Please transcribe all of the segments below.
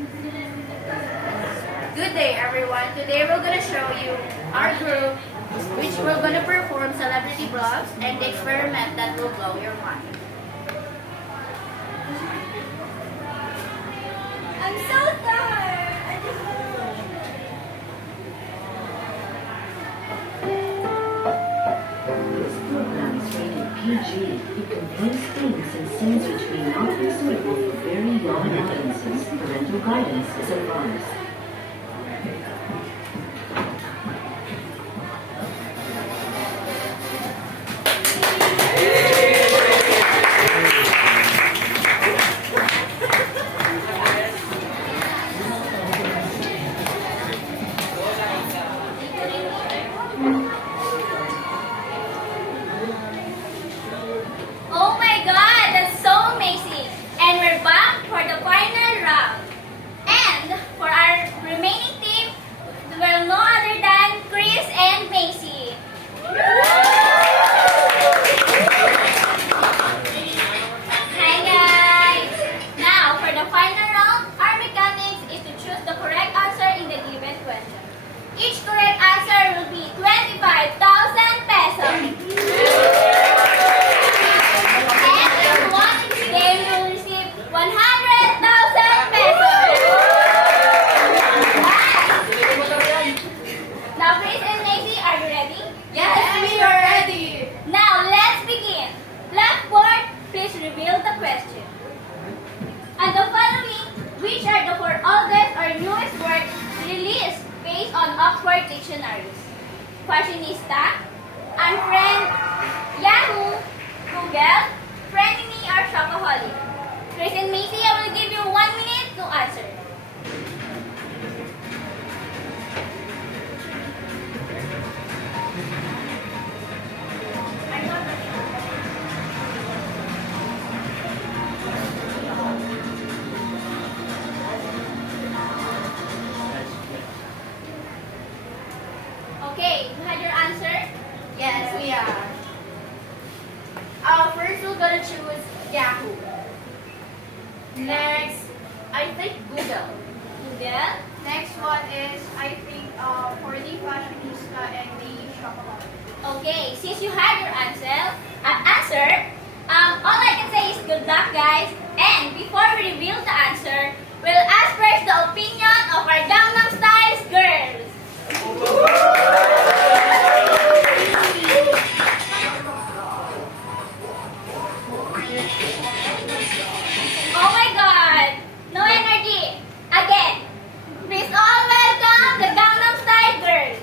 Good day, everyone. Today we're gonna show you our group, which we're gonna perform celebrity vlogs and the experiment that will blow your mind. I'm so tired. This program is rated PG. It contains themes and scenes which may not be suitable for very young audiences. Parental guidance is advised. Oh my god, that's so amazing! And we're back for the final round. And for our remaining team, well, no other than Chris and Macy. Hi guys! Now, for the final round, our mechanics is to choose the correct answer in the given question. Each correct answer will be 25,000 pesos. And if you want this game, you will receive 100,000 pesos. Now, Chris and Macy, are you ready? Yes, we are ready. Now, let's begin. Blackboard, please reveal the question. And the following, which are the four oldest or newest words released based on Oxford dictionaries? Fashionista, unfriend, Yahoo, Google, frenemy, or shopaholic? Chris and Macy, I will give you 1 minute to answer. Okay, you had your answer? Yes, we are. First, we're gonna choose Yahoo. Next, I think Google. Google. Next one is, I think, for the fashionista and the shopaholic. Okay, since you had your answer, all I can say is good luck, guys. And before we reveal the answer, we'll ask first the opinion of our Gangnam Styles girls. Oh my God, no energy. Again, please all welcome the Gangnam Style girls.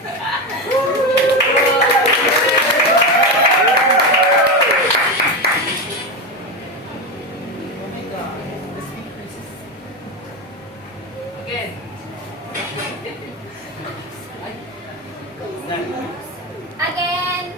Again.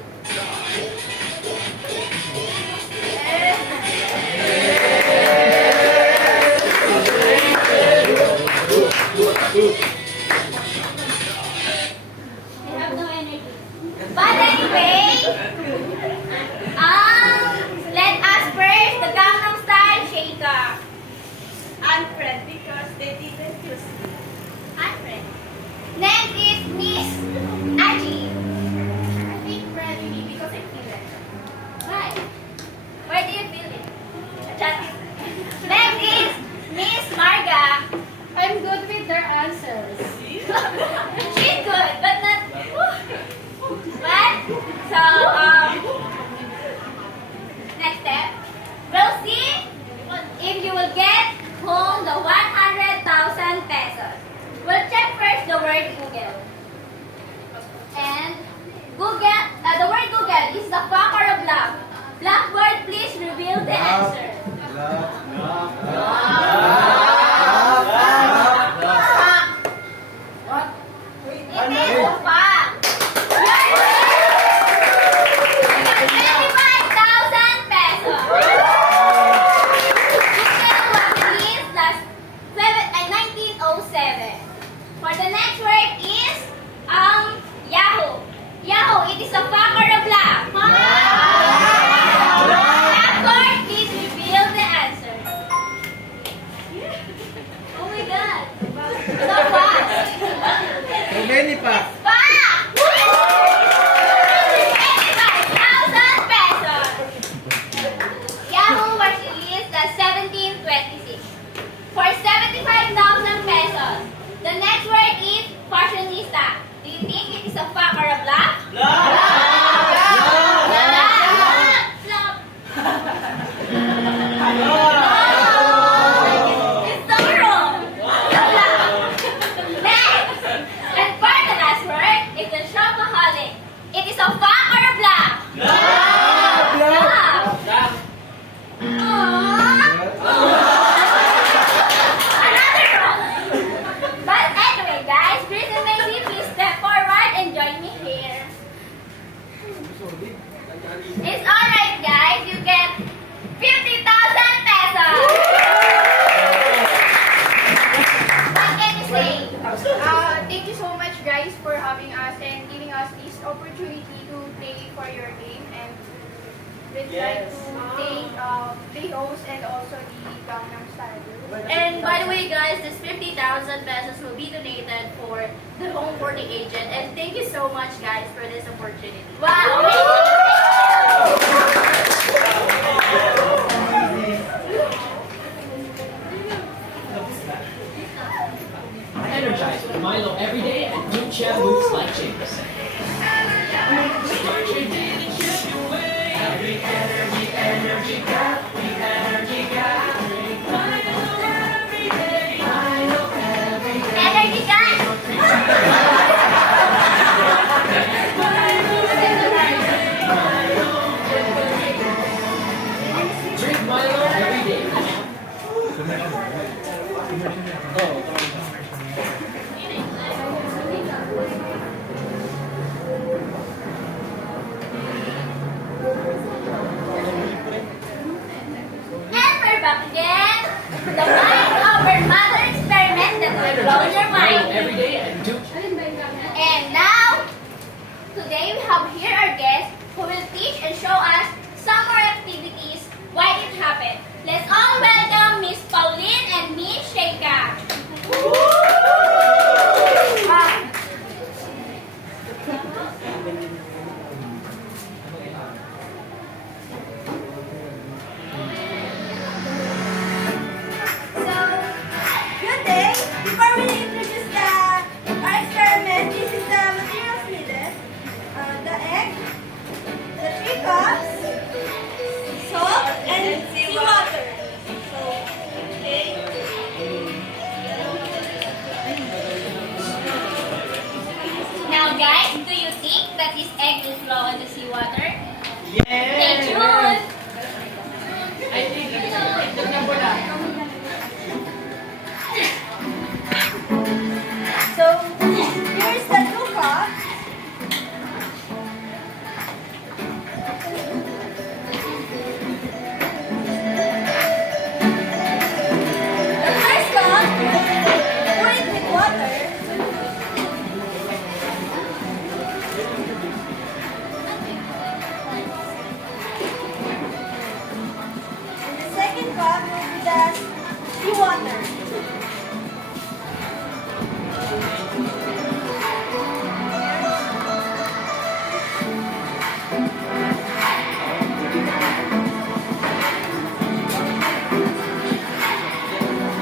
I have no energy. But anyway, let us first the Gangnam Style Shaker. Unfriend, because they didn't choose me. Unfriend. Next is Miss Aji. I think frenemy because I feel it. Why? Where do you feel it? Next is Miss Marga. I'm good with their answers. She's good, but not. What? So, next step. We'll see if you will get home the 100,000 pesos. We'll check first the word Google. And Google, the word Google is the fact or a bluff. Blackboard, please reveal the answer. What? It is a fact. You have 25,000 pesos. Google was released last 1907. For the next word is Yahoo. Yahoo, it is a fact or a bluff? Blackboard, please reveal the answer. Oh my God. Fashionista, do you think it is a fact or a bluff? Bluff! Bluff! It's so wrong! Next! And for the last word, it's a shopaholic. It is a fact or a bluff? Bluff! Another wrong! But anyway, guys, Chris and Macy, please step forward and join me here. It's alright, guys. You get 50,000 pesos. What can you say? Thank you so much, guys, for having us and giving us this opportunity to play for your game. And we'd like to thank the host and also the Gangnam Style group. And by the way, guys, this 50,000 pesos will be donated for the home for the agent. And thank you so much, guys, for this opportunity. Wow! Energize with Milo every day and new Chia moves like James. Start your day to chip away. Every energy got, the energy got. Drink Milo every day. Milo every day. Energy, guys! Drink Milo every day. And we're back again. The mind over matter experiment that will blow your Milo mind. every day and do. And now, today we have here our guest who will teach and show us some more activities, why it happened. Let's all welcome Miss Pauline and Miss Sheikha. Good day. Before we introduce our experiment, this is the materials needed. The egg, the 3 cups, salt, and seawater. So, okay. Now guys, do you think that this egg will flow on the seawater? Stay tuned! I think it's the number that. So, here's the 2 cups. The first cup, pour it with water. And the second cup will be the seawater.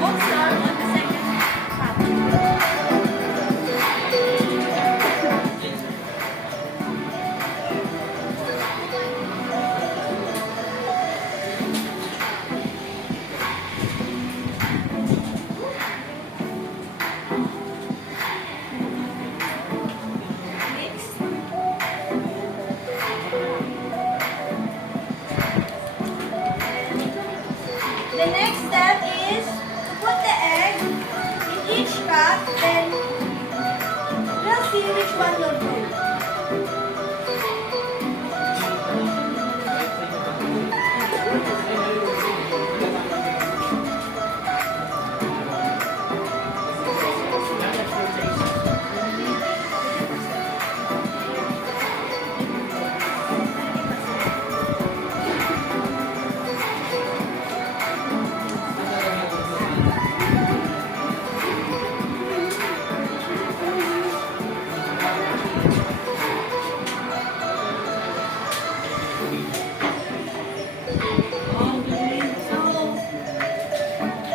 Also, on the second cup. Mix. The next step is to put the egg in each cup, then we'll see which one will go.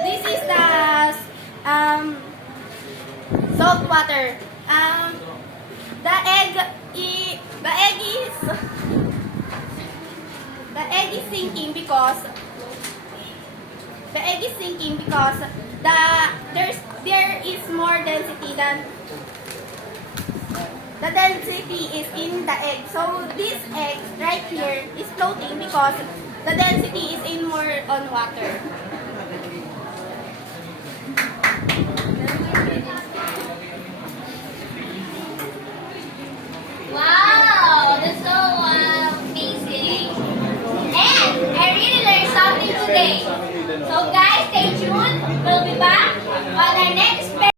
This is the salt water. The egg is sinking because there is more density than the density is in the egg. So this egg right here is floating because the density is in more on water.